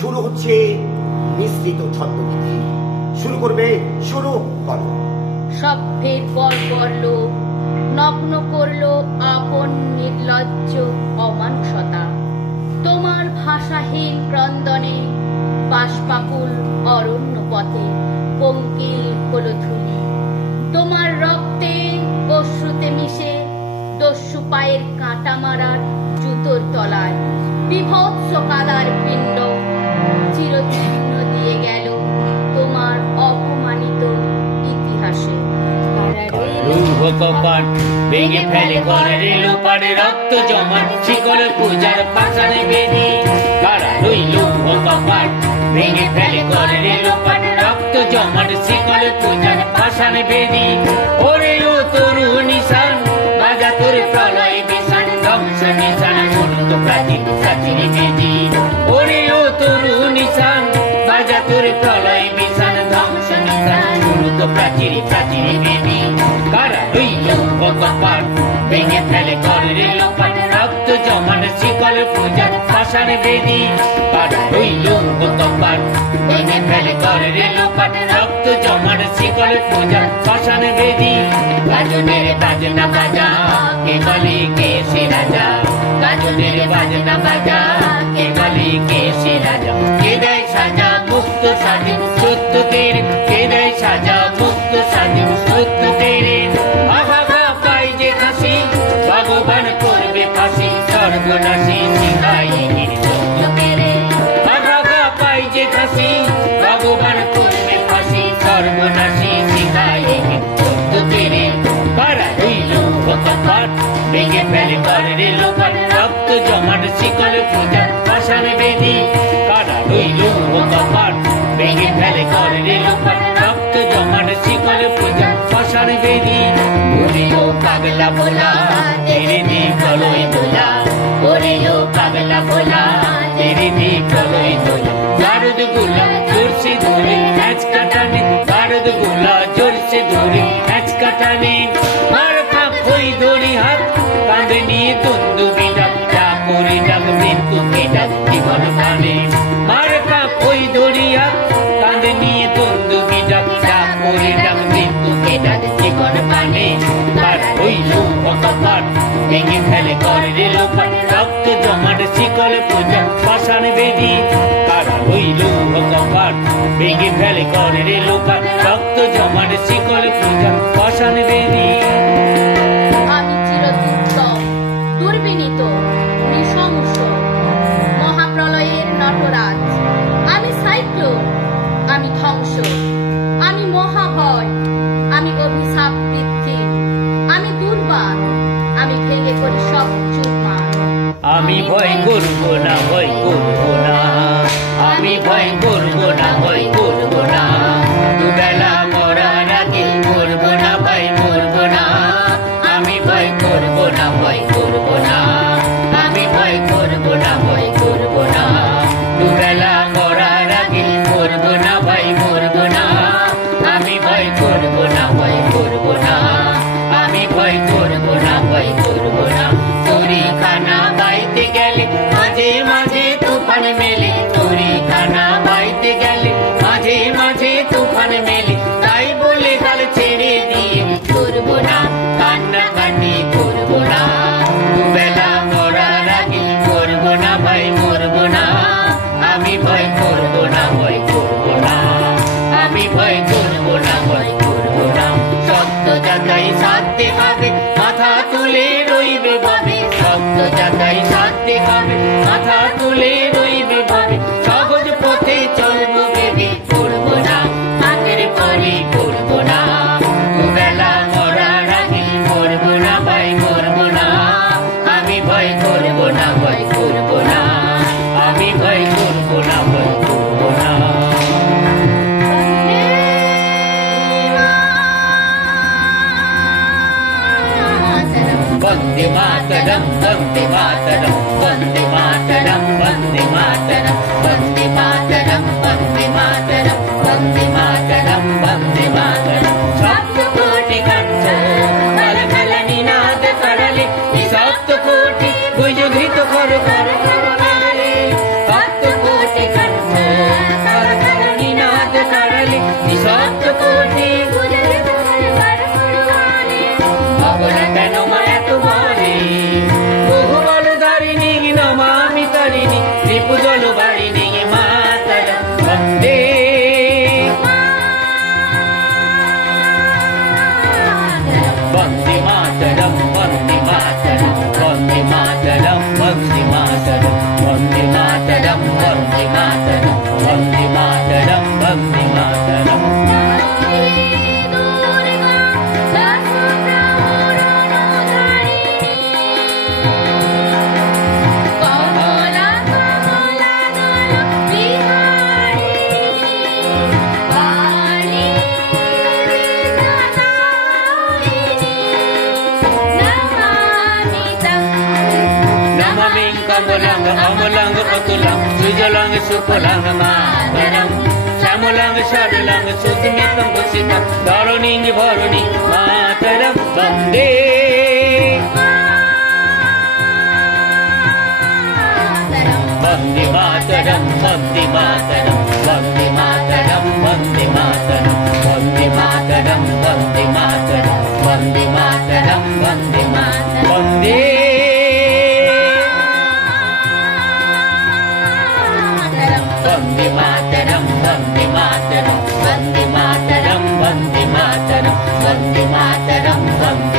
শুরু হচ্ছে মিশ্রিত ছন্দগীতি। শুরু করবে, শুরু করো। সভ্যের পর লোক নগ্ন করলো আপন নির্লজ্জ অমানুষতা। তোমার ভাষাহীন ক্রন্দনে বাষ্পাকুল অরণ্য পথে পঙ্কিল হলো ধুলি। তোমার রক্তে অশ্রুতে মিশে দস্যু পায়ের কাঁটা মারার জুতোর তলায় বিভৎস কাদার পিণ্ড চিরচিহ্ন দিয়ে গেল তোমার অপমানিত ইতিহাসে। লৌহ কপাট ভেঙে ফেলে ঘরে লোপারে রক্ত জমাট শিকল পূজার পাশানে বেদি। কারা রইল কপাট ভেঙে ফেলে ঘরে লোপারে রক্ত জমাট শিকল পূজার পাশানে বেদি। ওরে ও তরু নিশান বাজা তোর প্রলয় বিশান ধ্বংস নিশান মূর্ত প্রাচীর প্রাচীর বেদি। ওরে ও তরু নিশান বাজা তোর প্রলয় বিশান ধ্বংস নিশান মূর্ত প্রাচীর প্রাচীর বেদি। কারা রইল কপাট ভেঙে ফেলে ঘরে লোপাট রক্ত জমাট শিকল পূজার পাশান বেদি। কারা রইল কপাট ভেঙে ফেলে ঘরে লোপাট রক্ত জমাট শিকল পূজার পাশান বেদি। গাজনের বাজনা বাজা কে বলে কে সে রাজা। গাজনের বাজনা বাজা কে বলে কে সে রাজা। কে দেয় সাজা মুক্ত স্বাধীন সত্য তেরে। কে দেয় সাজা মুক্ত স্বাধীন সত্য তেরে। আহা পাই যে খাসি ভগবান করবে ফাঁসি সর্বনাশী শিখাই সত্য তেরে। আহা পাই যে খাসি ভগবান করবে ফাঁসি সর্বনাশী শিখাই সত্য তেরে। কারা রইল কপাট ভেঙে ফেলে ঘরে লোপাট রক্ত জমাট শিকল পূজার পাশান বেদি। কারা রইল কপাট ভেঙে ফেলে ঘরে লোপাট রক্ত জমাট শিকল পূজার পাশান বেদি। ওরেও পাগলা ভোলা তেরে নে প্রলয় দোলা। ওরেও পাগলা ভোলা তেরে নে প্রলয় দোলা। বারুদ গুলা জোরসে ধরে হ্যাচ কাটানে। বারুদ গুলা জোরসে ধরে হ্যাচ কাটানে। মার কাপ হই ধরি হাত কাঁধে নিয়ে তন্দুবি ডাক। যা করে ডাক মৃত্যুকে ডাক জীবন প্রাণে। মার কাপ হই ধরি হাত কাঁধে নিয়ে তন্দুবি ডাক। যা করে ডাক মৃত্যুকে ডাক জীবন প্রাণে। কার হইল কপাট ভেঙে ফেলে ঘরে লোপাট রক্ত জমাট শিকল পূজা পাশান বেদি। কারা হইল কপাট ভেঙে ফেলে ঘরে লোপাট রক্ত জমাট শিকল পূজা পাশান বেদি। আমি চিরদুর্দম দুর্বিনীত নৃশংস মহাপ্রলয়ের নটরাজ। আমি সাইক্লোন, আমি ধ্বংস, আমি মহাভয়, আমি অভিশাপ বৃদ্ধি, আমি দুর্বার, আমি ভেঙে করি সব চুরমার। আমি ভয় করব না, ভয় করব না। আমি ভয় করব না, ভয় করব না। দুবেলা মরার আগে করব না, ভয় করব না। আমি ভয় করব না, ভয় করব না। আমি ভয় করব না, ভয় করব না। দুবেলা মরার আগে করব না, ভয় করব না। আমি ভয় করব না, ভয় করব না। আমি ভয় করব না, ভয় করব না। তোরি খানা বাইতে গেলে মাঝে মাঝে তুফান মেলে। তোরি খানা বাইতে গেলে মাঝে মাঝে তুফান মেলে। তাই বলে গাল ছেড়ে দিয়ে করব না, কান্নাকাটি করব না। দুবেলা মরার আগে করব না, ভয় করব না। আমি ভয় করব না, ভয় করব না। আমি ভয় করব না, ভয় করব না। সত্য যাতাই সাথে হবে মাথা তুলে রইবে ভাবে। সত্য যাতাই সাথে হবে মাথা তুলে রইবে ভাবে। সহজ পথে চলবো ভেবে করব না, হাতের পরে করব না। দুবেলা মরার আগে করব না, ভয় করব না। আমি ভয় করব না, ভয় করব না। আমি ভয় করব না, ভয় করব না। বন্দে মাতরম, বন্দে মাতরম, বন্দে মাতরম, বন্দে মাতরম, বন্দে মাতরম, বন্দে মাতরম, বন্দে মাতরম, বন্দে মাতরম। সপ্ত কোটি কণ্ঠ কলকল নিনাদ করলে। সপ্ত কোটি ভুজঘৃত কর কর কর। সপ্ত কোটি কণ্ঠ অমলাং অতুলাং সুজলাং সুফলাং মাতরম শ্যামলাং সরলাং সুস্মিতং ভূষিতং ধরণীং ভরণী মাতরম বন্দে বন্দে মাতরম বন্দে মাতরম বন্দে মাতরম বন্দে মাতরম বন্দে মাতরম বন্দে মাতরম বন্দে মাতরম বন্দে মাতরম বন্দে Vande Mataram, Vande Mataram, Vande Mataram, Vande Mataram, Vande Mataram, Vande